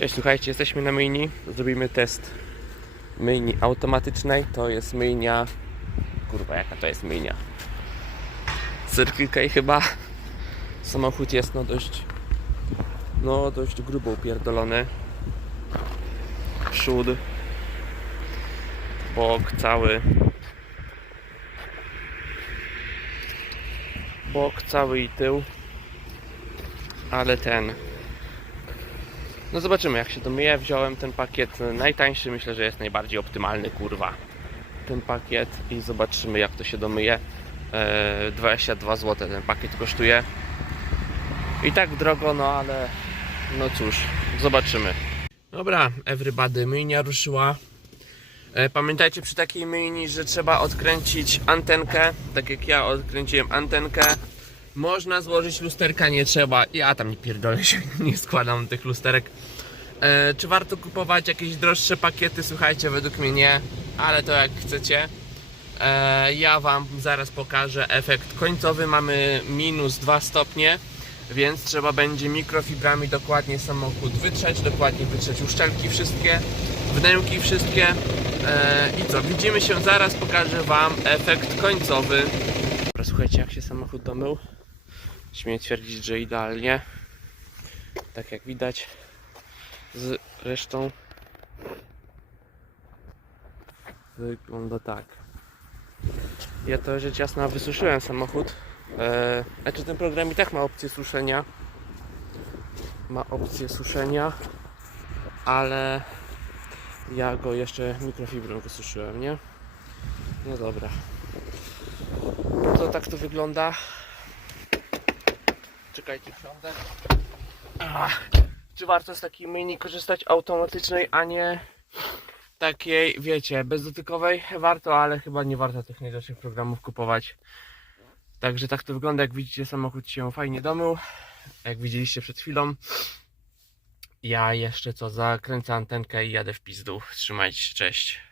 Cześć, słuchajcie, jesteśmy na myjni. Zrobimy test myjni automatycznej. To jest myjnia. Kurwa, jaka to jest myjnia? Circle K chyba. Samochód jest no dość. No, dość grubo upierdolony. Przód. Bok cały. Bok cały i tył. Ale ten no zobaczymy jak się to myje. Wziąłem ten pakiet najtańszy, myślę, że jest najbardziej optymalny, kurwa. Ten pakiet i zobaczymy jak to się domyje. Eee, 22 zł ten pakiet kosztuje. I tak drogo, no ale no cóż, zobaczymy. Dobra, everybody, myjnia ruszyła. E, Pamiętajcie przy takiej myjni, że trzeba odkręcić antenkę, tak jak ja odkręciłem antenkę. Można złożyć lusterka, nie trzeba. Ja tam nie pierdolę się, nie składam tych lusterek. E, czy warto kupować jakieś droższe pakiety? Słuchajcie, według mnie nie, ale to jak chcecie. E, ja Wam zaraz pokażę efekt końcowy. Mamy minus 2 stopnie, więc trzeba będzie mikrofibrami dokładnie samochód wytrzeć, dokładnie wytrzeć uszczelki wszystkie, wnęki wszystkie. E, I co, widzimy się zaraz, pokażę Wam efekt końcowy. Słuchajcie, jak się samochód domył. Śmiem twierdzić, że idealnie. Tak jak widać. Z resztą wygląda tak. Ja to rzecz jasna wysuszyłem samochód. Eee, znaczy ten program i tak ma opcję suszenia. Ma opcję suszenia, ale ja go jeszcze mikrofibrą wysuszyłem, nie? No dobra. To tak to wygląda. Czekajcie, wsiądę. Czy warto z takiej myjni korzystać automatycznej, a nie takiej, wiecie, bezdotykowej? Warto, ale chyba nie warto tych najdroższych programów kupować. Także tak to wygląda, jak widzicie samochód się fajnie domył, jak widzieliście przed chwilą. Ja jeszcze co, zakręcę antenkę i jadę w pizdu. Trzymajcie się, cześć.